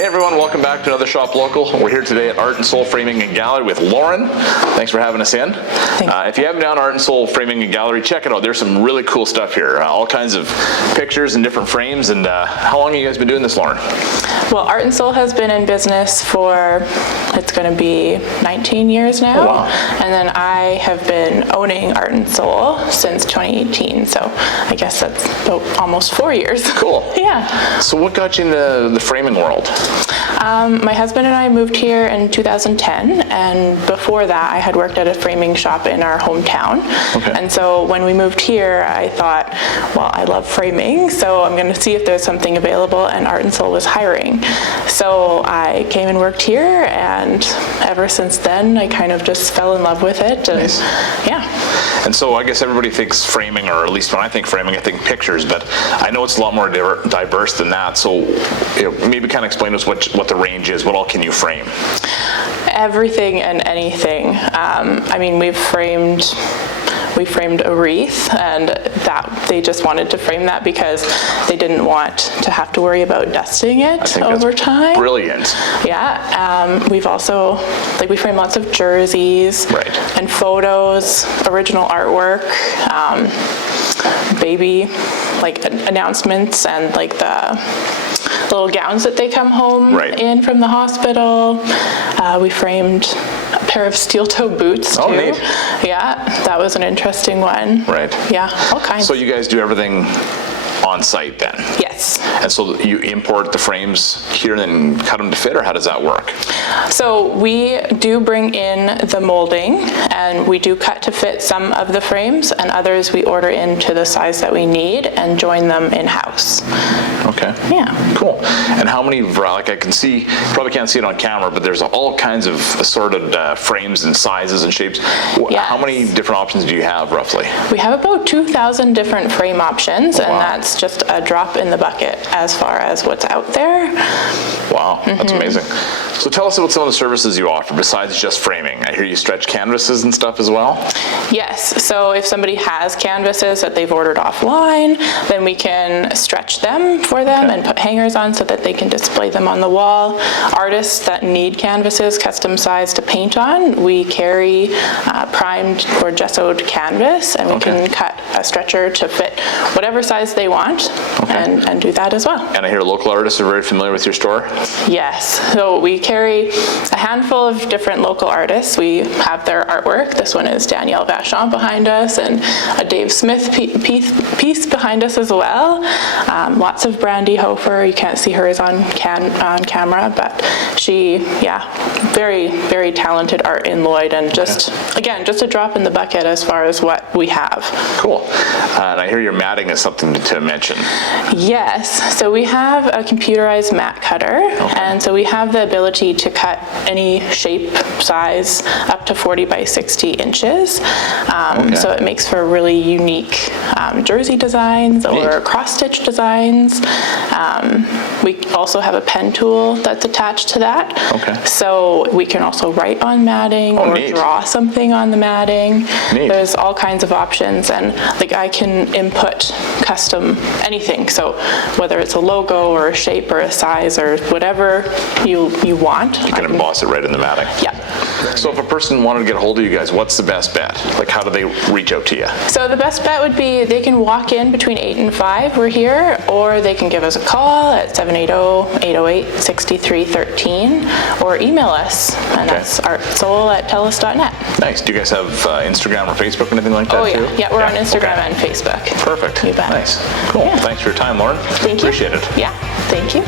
Hey everyone, welcome back to another Shop Local. We're here today at Art and Soul Framing and Gallery with Lauren. Thanks for having us in. If you haven't been down Art and Soul Framing and Gallery, check it out. There's some really cool stuff here. All kinds of pictures and different frames. And how long have you guys been doing this, Lauren? Well, Art and Soul has been in business for, it's going to be 19 years now. Oh, wow. And then I have been owning Art and Soul since 2018. So I guess that's about almost 4 years. Cool. Yeah. So what got you into the framing world? My husband and I moved here in 2010, and before that I had worked at a framing shop in our hometown. Okay. And so when we moved here, I thought, well, I love framing, so I'm going to see if there's something available, and Art and Soul was hiring. So I came and worked here, and ever since then I kind of just fell in love with it. And nice. Yeah. And so I guess everybody thinks framing, or at least when I think framing, I think pictures, but I know it's a lot more diverse than that. So maybe kind of explain to us what the range is. What all can you frame? Everything and anything. I mean, we framed a wreath, and that they just wanted to frame that because they didn't want to have to worry about dusting it over time. Brilliant. Yeah. We've also, we frame lots of jerseys, right, and photos, original artwork, baby announcements, and the little gowns that they come home in from the hospital. We framed a pair of steel-toe boots too. Oh, neat. Yeah, that was an interesting one. Right. Yeah, all kinds. So you guys do everything on site then? Yes. And so you import the frames here and then cut them to fit, or how does that work? So we do bring in the molding, and we do cut to fit some of the frames, and others we order into the size that we need and join them in-house. Okay. Yeah. Cool. And how many, I can see, you probably can't see it on camera, but there's all kinds of assorted frames and sizes and shapes. Yes. How many different options do you have, roughly? We have about 2,000 different frame options, and that's just a drop in the bucket as far as what's out there. Wow, that's amazing. So tell us about some of the services you offer besides just framing. I hear you stretch canvases and stuff as well? Yes, so if somebody has canvases that they've ordered offline, then we can stretch them for them and put hangers on so that they can display them on the wall. Artists that need canvases custom sized to paint on, we carry primed or gessoed canvas, and we can cut a stretcher to fit whatever size they want and do that as well. And I hear local artists are very familiar with your store? Yes, so we carry a handful of different local artists. We have their artwork. This one is Danielle Vachon behind us, and a Dave Smith piece behind us as well. Lots of Brandy Hofer. You can't see hers on camera, but she, very, very talented art in Lloyd, and just a drop in the bucket as far as what we have. Cool. And I hear your matting is something to mention. Yes, so we have a computerized mat cutter, and so we have the ability to cut any shape, size, up to 40 by 60 inches. So it makes for really unique jersey designs or cross-stitch designs. We also have a pen tool that's attached to that. So we can also write on matting or draw something on the matting. There's all kinds of options, and I can input custom anything. So whether it's a logo or a shape or a size or whatever you want. You can emboss it right in the matting. Yeah. So if a person wanted to get a hold of you guys, what's the best bet? How do they reach out to you? So the best bet would be they can walk in between 8 and 5, we're here, or they can give us a call at 780-808-6313, or email us, and that's artsoul@telus.net. Nice. Do you guys have Instagram or Facebook or anything like that too? Yeah, we're on Instagram and Facebook. Perfect. You bet. Nice. Cool. Thanks for your time, Lauren. Thank you. Appreciate it. Yeah, thank you.